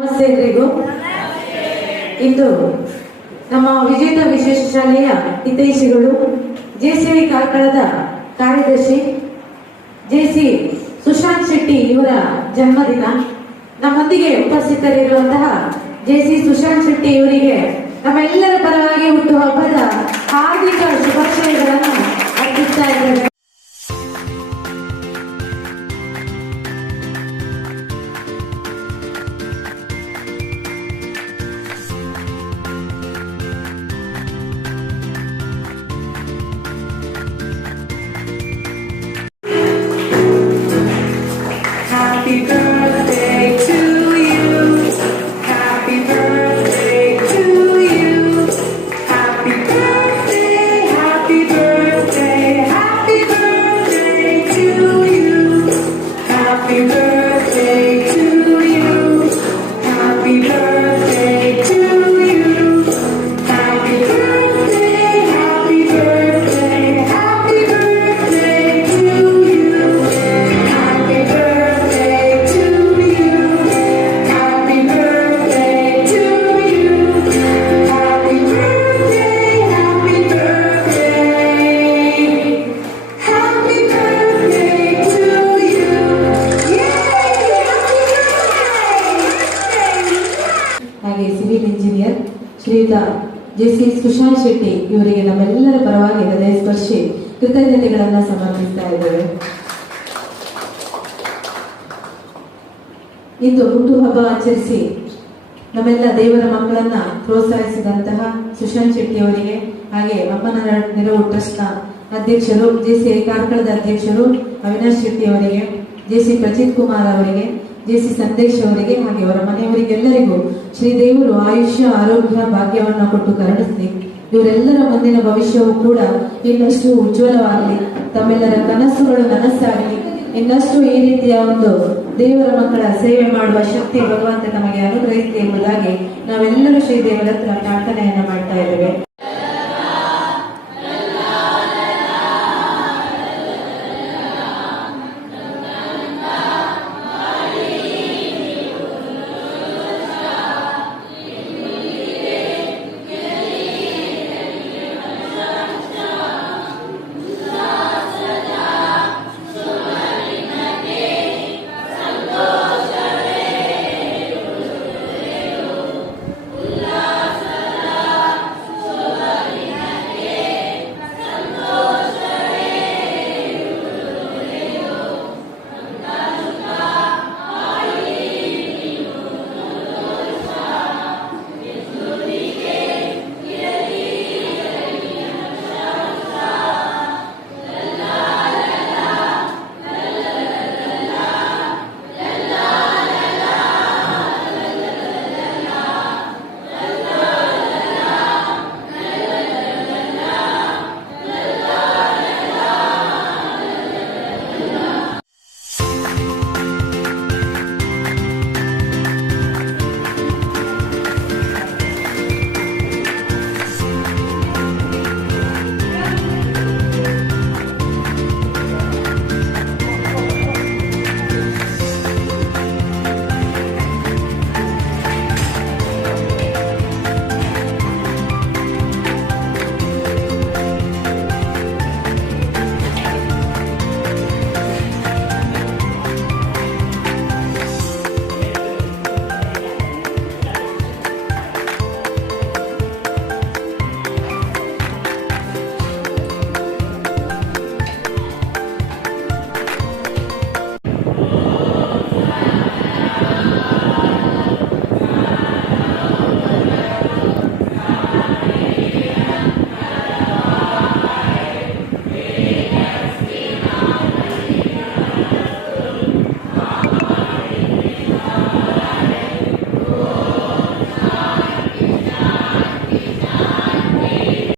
ನಮಸ್ತೆ ಎಲ್ರಿಗೂ. ಇಂದು ನಮ್ಮ ವಿಜೇತ ವಿಶೇಷ ಶಾಲೆಯ ಹಿತೈಷಿಗಳು ಜೆಸಿಐ ಕಾರ್ಕಳದ ಕಾರ್ಯದರ್ಶಿ ಜೆಸಿ ಸುಶಾಂತ್ ಶೆಟ್ಟಿ ಇವರ ಜನ್ಮದಿನ. ನಮ್ಮೊಂದಿಗೆ ಉಪಸ್ಥಿತರಿರುವಂತಹ ಜೆಸಿ ಸುಶಾಂತ್ ಶೆಟ್ಟಿ ಇವರಿಗೆ ನಮ್ಮೆಲ್ಲರ ಪರವಾಗಿ ಹುಟ್ಟುಹಬ್ಬದ ಹಾರ್ದಿಕ ಶುಭಾಶಯಗಳನ್ನು ಅರ್ಪಿಸ್ತಾ ಇದ್ದೇವೆ. Happy birthday to you. Happy birthday to you. Happy birthday, happy birthday, happy birthday to you. Happy birthday to you. Happy birthday to you. Happy birthday, happy birthday, happy birthday to you. Happy birthday to you. Happy birthday to you. Happy birthday, happy birthday. Happy birthday to you. Yay! Happy birthday! ಹಾಗೆ civil engineer ಶ್ರೀಯುತ JC Sushant Shetty ಇವರಿಗೆ ನಮ್ಮೆಲ್ಲರ ಪರವಾಗಿ ಹೃದಯ ಸ್ಪರ್ಶಿ ಕೃತಜ್ಞತೆಗಳನ್ನು ಸಮರ್ಪಿಸ್ತಾ ಇದ್ದೇವೆ. ಇಂದು ಹುಟ್ಟುಹಬ್ಬ ಆಚರಿಸಿ ನಮ್ಮೆಲ್ಲ ದೇವರ ಮಕ್ಕಳನ್ನ ಪ್ರೋತ್ಸಾಹಿಸಿದಂತಹ ಸುಶಾಂತ್ ಶೆಟ್ಟಿ ಅವರಿಗೆ, ಹಾಗೆ ಅಮ್ಮನ ನೆರವು ಟ್ರಸ್ಟ್ನ ಅಧ್ಯಕ್ಷರು ಜೆಸಿಐ ಕಾರ್ಕಳದ ಅಧ್ಯಕ್ಷರು ಅವಿನಾಶ್ ಶೆಟ್ಟಿ ಅವರಿಗೆ, ಜೆಸಿ ಪ್ರಜಿತ್ ಕುಮಾರ್ ಅವರಿಗೆ, ಜೆಸಿ ಸಂದೇಶ್ ಅವರಿಗೆ, ಹಾಗೆ ಅವರ ಮನೆಯವರಿಗೆಲ್ಲರಿಗೂ ಶ್ರೀದೇವರು ಆಯುಷ್ಯ ಆರೋಗ್ಯ ಭಾಗ್ಯವನ್ನು ಕೊಟ್ಟು ಕರುಣಿಸಲಿ. ಇವರೆಲ್ಲರ ಮುಂದಿನ ಭವಿಷ್ಯವು ಕೂಡ ಇನ್ನಷ್ಟು ಉಜ್ವಲವಾಗಲಿ, ತಮ್ಮೆಲ್ಲರ ಕನಸುಗಳು ನನಸಾಗಲಿ, ಇನ್ನಷ್ಟು ಈ ರೀತಿಯ ಒಂದು ದೇವರ ಮಕ್ಕಳ ಸೇವೆ ಮಾಡುವ ಶಕ್ತಿ ಭಗವಂತ ನಮಗೆ ಅನುಗ್ರಹಿಸಲಿ ಎಂಬುದಾಗಿ ನಾವೆಲ್ಲರೂ ಶ್ರೀದೇವರ ಹತ್ರ ಪ್ರಾರ್ಥನೆಯನ್ನ ಮಾಡ್ತಾ ಇದ್ದೇವೆ.